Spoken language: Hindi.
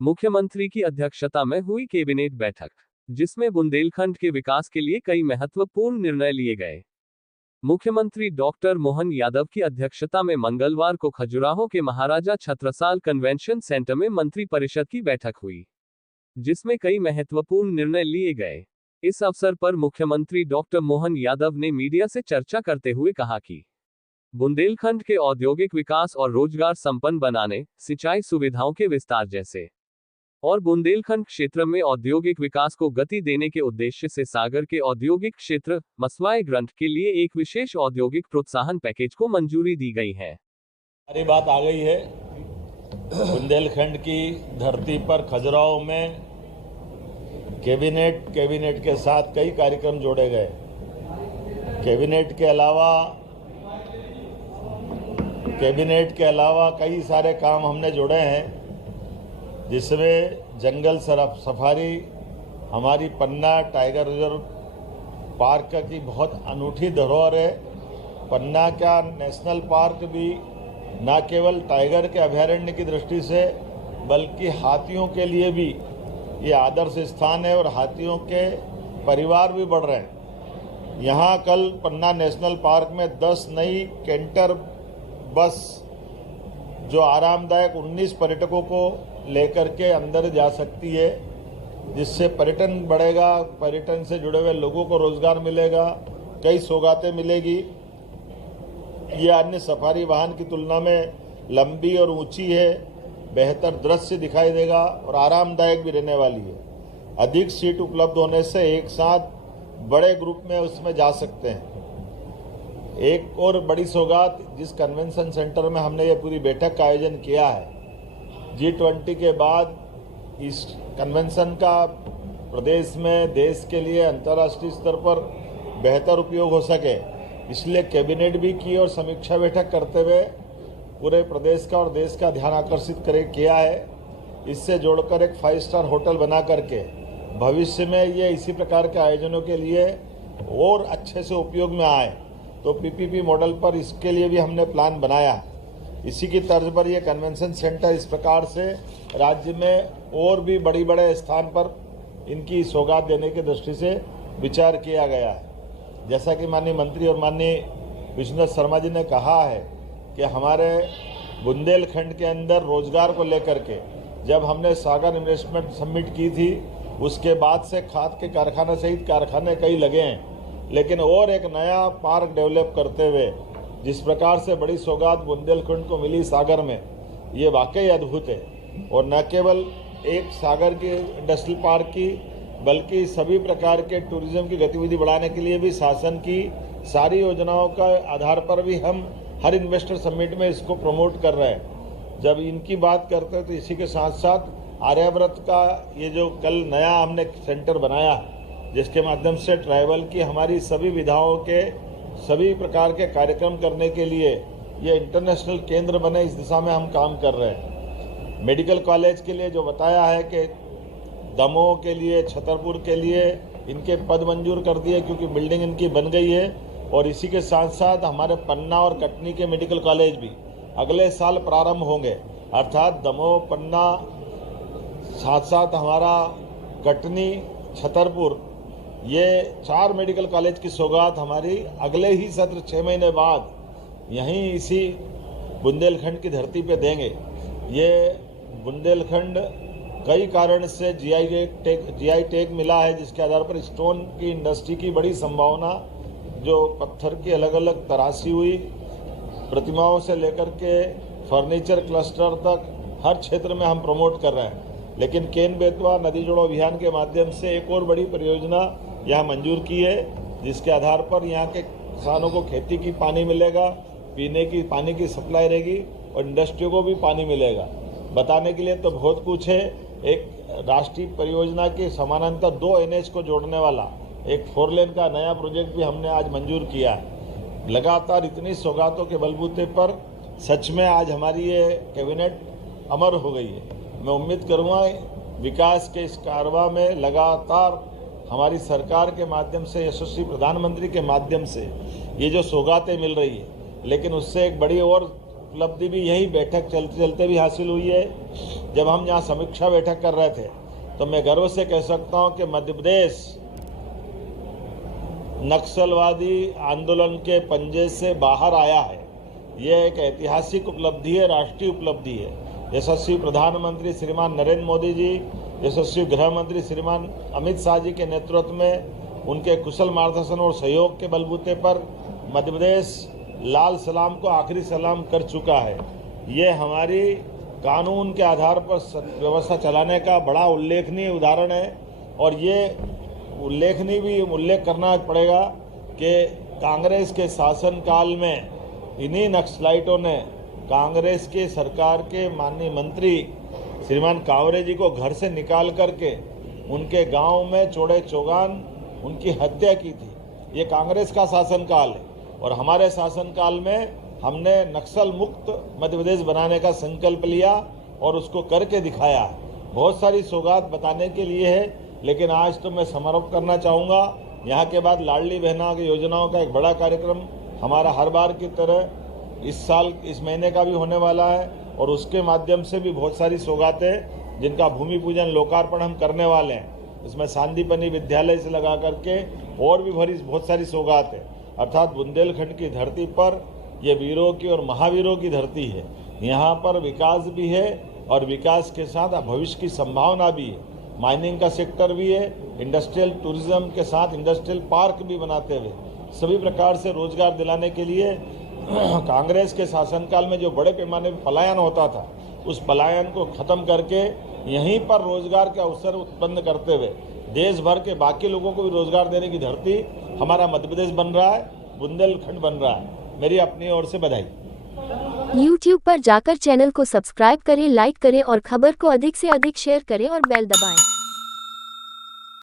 मुख्यमंत्री की अध्यक्षता में हुई कैबिनेट बैठक, जिसमें बुंदेलखंड के विकास के लिए कई महत्वपूर्ण निर्णय लिए गए। मुख्यमंत्री डॉक्टर मोहन यादव की अध्यक्षता में मंगलवार को खजुराहो के महाराजा छत्रसाल कन्वेंशन सेंटर में मंत्रिपरिषद की बैठक हुई, जिसमें कई महत्वपूर्ण निर्णय लिए गए। इस अवसर पर मुख्यमंत्री डॉक्टर मोहन यादव ने मीडिया से चर्चा करते हुए कहा कि बुंदेलखंड के औद्योगिक विकास और रोजगार संपन्न बनाने, सिंचाई सुविधाओं के विस्तार जैसे और बुंदेलखंड क्षेत्र में औद्योगिक विकास को गति देने के उद्देश्य से सागर के औद्योगिक क्षेत्र मसवाए ग्रंथ के लिए एक विशेष औद्योगिक प्रोत्साहन पैकेज को मंजूरी दी गई है। सारी बात आ गई है। बुंदेलखंड की धरती पर खजुराहो में कैबिनेट के साथ कई कार्यक्रम जोड़े गए। कैबिनेट के अलावा कई सारे काम हमने जोड़े हैं, जिसमें जंगल सफारी, हमारी पन्ना टाइगर रिजर्व पार्क की बहुत अनूठी धरोहर है। पन्ना का नेशनल पार्क भी न केवल टाइगर के अभयारण्य की दृष्टि से बल्कि हाथियों के लिए भी ये आदर्श स्थान है और हाथियों के परिवार भी बढ़ रहे हैं। यहाँ कल पन्ना नेशनल पार्क में 10 नई कैंटर बस जो आरामदायक 19 पर्यटकों को लेकर के अंदर जा सकती है, जिससे पर्यटन बढ़ेगा, पर्यटन से जुड़े हुए लोगों को रोजगार मिलेगा, कई सौगातें मिलेगी। ये अन्य सफारी वाहन की तुलना में लंबी और ऊंची है, बेहतर दृश्य दिखाई देगा और आरामदायक भी रहने वाली है। अधिक सीट उपलब्ध होने से एक साथ बड़े ग्रुप में उसमें जा सकते हैं। एक और बड़ी सौगात, जिस कन्वेंशन सेंटर में हमने ये पूरी बैठक का आयोजन किया है, G20 के बाद इस कन्वेंशन का प्रदेश में देश के लिए अंतर्राष्ट्रीय स्तर पर बेहतर उपयोग हो सके, इसलिए कैबिनेट भी की और समीक्षा बैठक करते हुए पूरे प्रदेश का और देश का ध्यान आकर्षित किया है। इससे जोड़कर एक 5 स्टार होटल बना करके भविष्य में ये इसी प्रकार के आयोजनों के लिए और अच्छे से उपयोग में आए, तो PPP मॉडल पर इसके लिए भी हमने प्लान बनाया। इसी की तर्ज पर यह कन्वेंशन सेंटर इस प्रकार से राज्य में और भी बड़े स्थान पर इनकी सौगात देने की दृष्टि से विचार किया गया है। जैसा कि माननीय मंत्री और माननीय विश्वनाथ शर्मा जी ने कहा है कि हमारे बुंदेलखंड के अंदर रोजगार को लेकर के जब हमने सागर इन्वेस्टमेंट समिट की थी, उसके बाद से खाद के कारखाने सहित कारखाने कई लगे हैं, लेकिन और एक नया पार्क डेवलप करते हुए जिस प्रकार से बड़ी सौगात बुंदेलखंड को मिली सागर में, ये वाकई अद्भुत है। और न केवल एक सागर की इंडस्ट्रियल पार्क की, बल्कि सभी प्रकार के टूरिज्म की गतिविधि बढ़ाने के लिए भी शासन की सारी योजनाओं का आधार पर भी हम हर इन्वेस्टर समिट में इसको प्रमोट कर रहे हैं। जब इनकी बात करते हैं तो इसी के साथ साथ आर्याव्रत का ये जो कल नया हमने सेंटर बनाया, जिसके माध्यम से ट्राइबल की हमारी सभी विधाओं के सभी प्रकार के कार्यक्रम करने के लिए ये इंटरनेशनल केंद्र बने, इस दिशा में हम काम कर रहे हैं। मेडिकल कॉलेज के लिए जो बताया है कि दमोह के लिए, छतरपुर के लिए इनके पद मंजूर कर दिए क्योंकि बिल्डिंग इनकी बन गई है। और इसी के साथ साथ हमारे पन्ना और कटनी के मेडिकल कॉलेज भी अगले साल प्रारंभ होंगे, अर्थात दमोह, पन्ना, साथ साथ हमारा कटनी, छतरपुर, ये 4 मेडिकल कॉलेज की सौगात हमारी अगले ही सत्र 6 महीने बाद यहीं इसी बुंदेलखंड की धरती पे देंगे। ये बुंदेलखंड कई कारण से GI टैग मिला है, जिसके आधार पर स्टोन की इंडस्ट्री की बड़ी संभावना, जो पत्थर की अलग अलग तराशी हुई प्रतिमाओं से लेकर के फर्नीचर क्लस्टर तक हर क्षेत्र में हम प्रमोट कर रहे हैं। लेकिन केन बेतवा नदी जोड़ो अभियान के माध्यम से एक और बड़ी परियोजना यहाँ मंजूर की है, जिसके आधार पर यहाँ के किसानों को खेती की पानी मिलेगा, पीने की पानी की सप्लाई रहेगी और इंडस्ट्री को भी पानी मिलेगा। बताने के लिए तो बहुत कुछ है। एक राष्ट्रीय परियोजना के समानांतर 2 NH को जोड़ने वाला एक 4 लेन का नया प्रोजेक्ट भी हमने आज मंजूर किया है। लगातार इतनी सौगातों के बलबूते पर सच में आज हमारी ये कैबिनेट अमर हो गई है। मैं उम्मीद करूँगा विकास के इस कारवां में लगातार हमारी सरकार के माध्यम से, यशस्वी प्रधानमंत्री के माध्यम से ये जो सौगातें मिल रही है, लेकिन उससे एक बड़ी और उपलब्धि भी यही बैठक चलते चलते भी हासिल हुई है जब हम यहाँ समीक्षा बैठक कर रहे थे तो मैं गर्व से कह सकता हूँ कि मध्य प्रदेश नक्सलवादी आंदोलन के पंजे से बाहर आया है। ये एक ऐतिहासिक उपलब्धि है, राष्ट्रीय उपलब्धि है। यशस्वी प्रधानमंत्री श्रीमान नरेंद्र मोदी जी, यशस्वी गृह मंत्री श्रीमान अमित शाह जी के नेतृत्व में उनके कुशल मार्गदर्शन और सहयोग के बलबूते पर मध्य प्रदेश लाल सलाम को आखिरी सलाम कर चुका है। ये हमारी कानून के आधार पर व्यवस्था चलाने का बड़ा उल्लेखनीय उदाहरण है। और ये उल्लेखनीय भी उल्लेख करना पड़ेगा कि कांग्रेस के शासनकाल में इन्हीं नक्सलाइटों ने कांग्रेस के सरकार के माननीय मंत्री श्रीमान कावरे जी को घर से निकाल करके उनके गांव में चौड़े चौगान उनकी हत्या की थी। ये कांग्रेस का शासनकाल है और हमारे शासनकाल में हमने नक्सल मुक्त मध्य प्रदेश बनाने का संकल्प लिया और उसको करके दिखाया है। बहुत सारी सौगात बताने के लिए है, लेकिन आज तो मैं समारोह करना चाहूँगा। यहाँ के बाद लाडली बहना की योजनाओं का एक बड़ा कार्यक्रम हमारा हर बार की तरह इस साल इस महीने का भी होने वाला है और उसके माध्यम से भी बहुत सारी सौगातें जिनका भूमि पूजन लोकार्पण हम करने वाले हैं। इसमें सांदीपनी विद्यालय से लगा करके और भी बहुत सारी सौगात है। अर्थात बुंदेलखंड की धरती पर ये वीरों की और महावीरों की धरती है। यहाँ पर विकास भी है और विकास के साथ भविष्य की संभावना भी है। माइनिंग का सेक्टर भी है, इंडस्ट्रियल टूरिज्म के साथ इंडस्ट्रियल पार्क भी बनाते हुए सभी प्रकार से रोजगार दिलाने के लिए कांग्रेस के शासनकाल में जो बड़े पैमाने पर पलायन होता था उस पलायन को खत्म करके यहीं पर रोजगार के अवसर उत्पन्न करते हुए देश भर के बाकी लोगों को भी रोजगार देने की धरती हमारा मध्य प्रदेश बन रहा है, बुंदेलखंड बन रहा है। मेरी अपनी ओर से बधाई। YouTube पर जाकर चैनल को सब्सक्राइब करें, लाइक करें और खबर को अधिक से अधिक शेयर करें और बेल दबाएं।